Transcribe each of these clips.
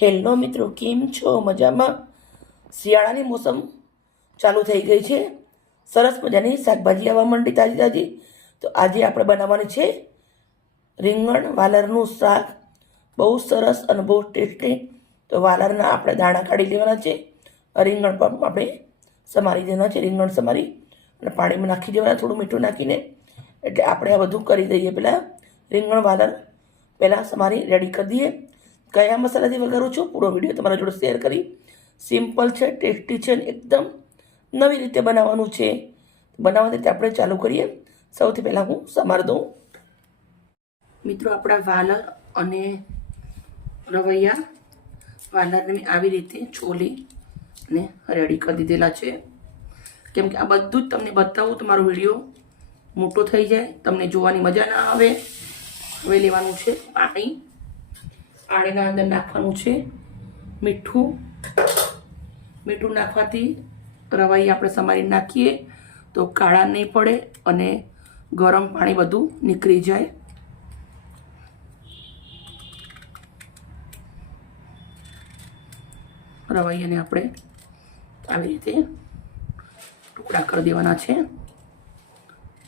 Hello મિત્રો, કેમ છો? મજામાં? શિયાળાની મોસમ ચાલુ થઈ ગઈ છે. સરસ મજાની શાકભાજી આવવા માંડી તાજી તાજી. તો આજે આપણે બનાવવાની છે રીંગણ વાલરનું શાક. બહુ સરસ અને બહુ ટેસ્ટી. તો વાલરના આપણે દાણા કાઢી લેવાના છે. રીંગણ પણ આપણે સમારી દેવાના છે. રીંગણ સમારી અને પાણીમાં નાખી દેવાના, થોડું મીઠું નાખીને. એટલે આપણે આ બધું કરી દઈએ. પહેલાં રીંગણ વાલર પહેલાં સમારી રેડી કરી દઈએ. કયા મસાલાથી વઘારું છું પૂરો વિડીયો તમારા જોડે શેર કરી. સિમ્પલ છે, ટેસ્ટી છે, એકદમ નવી રીતે બનાવવાનું છે. બનાવવાની રીતે આપણે ચાલુ કરીએ. સૌથી પહેલાં હું સમાર દઉં. મિત્રો, આપણા વાલર અને રવૈયા વાલરને મેં આવી રીતે છોલી અને રેડી કરી દીધેલા છે. કેમ કે આ બધું જ તમને બતાવું તો મારો વિડીયો મોટો થઈ જાય, તમને જોવાની મજા ના આવે. હવે લેવાનું છે પાણી. પાણીના અંદર નાખવાનું છે મીઠું. મીઠું નાખવાથી રવાઈ આપણે સમારી નાખીએ તો કાળા નહીં પડે અને ગરમ પાણી બધું નીકળી જાય. રવાઈને આપણે આવી રીતે ટુકડા કરી દેવાના છે.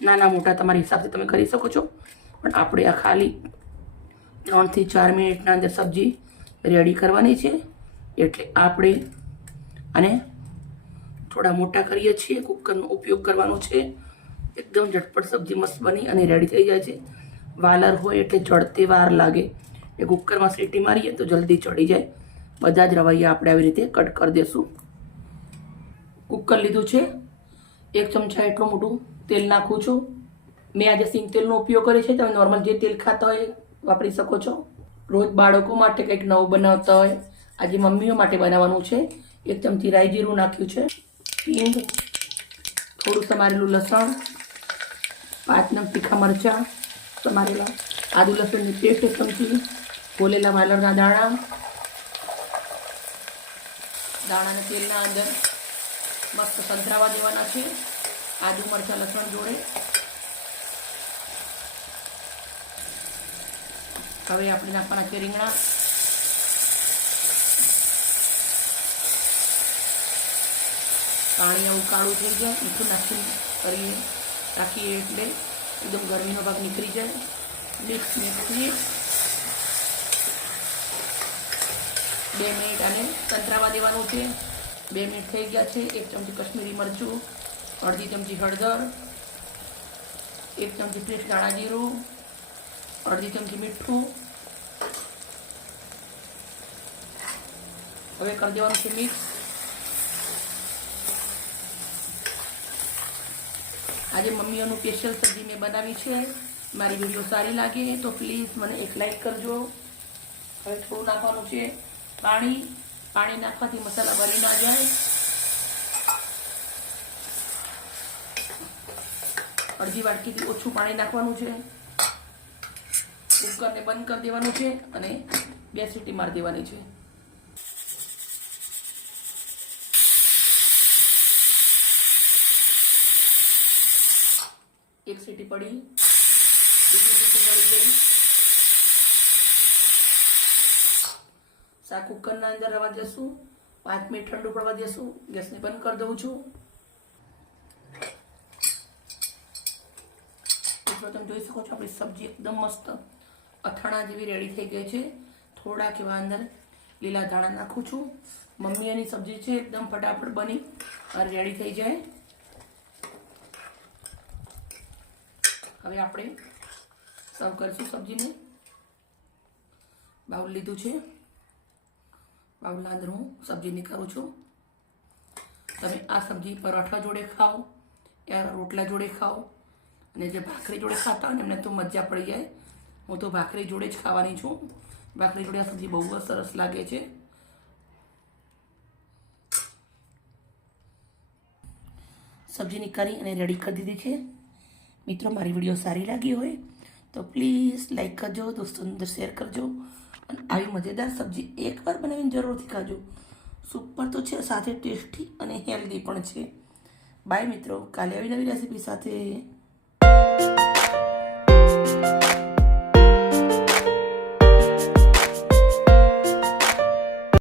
નાના મોટા તમારા હિસાબથી તમે કરી શકો છો, પણ આપણે આ ખાલી 3 થી 4 મિનિટના અંદર સબ્જી રેડી કરવાની છે. એટલે આપણે આને થોડા મોટા કરીએ છીએ. કુકરનો ઉપયોગ કરવાનો છે. એકદમ ઝટપટ સબ્જી મસ્ત બની અને રેડી થઈ જાય છે. વાલર હોય એટલે ચડતે વાર લાગે. એ કુકરમાં સીટી મારીએ તો જલ્દી ચડી જાય. બધા જ રવૈયા આપણે આવી રીતે કટ કરી દઈશું. કુકર લીધું છે. 1 ચમચા એટલું મોટું તેલ નાખું છું. મેં આજે સિંગ તેલનો ઉપયોગ કર્યો છે. તમે નોર્મલ જે તેલ ખાતા હોય વાપરી શકો છો. રોજ બાળકો માટે કંઈક નવું બનાવતા હોય, આજે મમ્મીઓ માટે બનાવવાનું છે. 1 ચમચી રાઈ જીરું નાખ્યું છે. હિંગ, થોડું સમારેલું લસણ, 5 નંગ તીખા મરચાં સમારેલા, આદુ લસણની પેસ્ટ 1 ચમચી, ફોલેલા વાલરના દાણાને તેલના અંદર મસ્ત સંતરાવા દેવાના છે. આદુ મરચાં લસણ જોડે. હવે આપણે નાખવાના છે રીંગણા. પાણી આવું કાળું થઈ જાય, મીઠું રાખીએ એટલે એકદમ ગરમીનો ભાગ નીકળી જાય. મિક્સ 2 મિનિટ આને સંતરાવા દેવાનું છે. 2 મિનિટ થઈ ગયા છે. 1 ચમચી કશ્મીરી મરચું, અડધી ચમચી હળદર, 1 ચમચી પેસ્ટ ધાણા જીરું, અડધી ચમચી મીઠું. હવે કરી દેવાનું છે મિક્સ. આજે મમ્મીઓનું સ્પેશિયલ સબ્જી મેં બનાવી છે. મારી વિડીયો સારી લાગે તો પ્લીઝ મને એક લાઈક કરજો. હવે થોડું નાખવાનું છે પાણી. પાણી નાખવાથી મસાલા બળી ના જાય. અડધી વાટકીથી ઓછું પાણી નાખવાનું છે. કુકરને બંધ કરી દેવાનું છે અને 2 સીટી મારી દેવાની છે. એક સીટી પડી, બીજી સીટી પડી ગઈ. શાક કુકરના અંદર રવા દેશું. 5 મિનિટ ઠંડુ પડવા દેશું. ગેસને બંધ કરી દઉં છું. તમે જોઈ શકો છો આપણી સબ્જી એકદમ મસ્ત અથાણા જેવી રેડી થઈ ગઈ છે. થોડાક એવા અંદર લીલા ધાણા નાખું છું. મમ્મીની સબ્જી છે, એકદમ ફટાફટ બની રેડી થઈ જાય. હવે આપણે સર્વ કરીશું સબ્જીને. બાઉલ લીધું છે. બાઉલના અંદર હું સબ્જી નીકાળું છું. તમે આ સબ્જી પરાઠા જોડે ખાઓ યા રોટલા જોડે ખાઓ, અને જે ભાખરી જોડે ખાતા હોય ને એમને તો મજા પડી જાય. હું તો ભાખરી જોડે જ ખાવાની છું. ભાખરી જોડે આ સબ્જી બહુ જ સરસ લાગે છે. સબ્જી નીકાળી અને રેડી કરી દીધી છે. મિત્રો, મારી વિડીયો સારી લાગી હોય તો પ્લીઝ લાઈક કરજો, દોસ્તો અંદર શેર કરજો. અને આવી મજેદાર સબ્જી એકવાર બનાવીને જરૂરથી ખાજો. સુપર તો છે, સાથે ટેસ્ટી અને હેલ્ધી પણ છે. બાય મિત્રો, કાલે આવી નવી રેસીપી સાથે.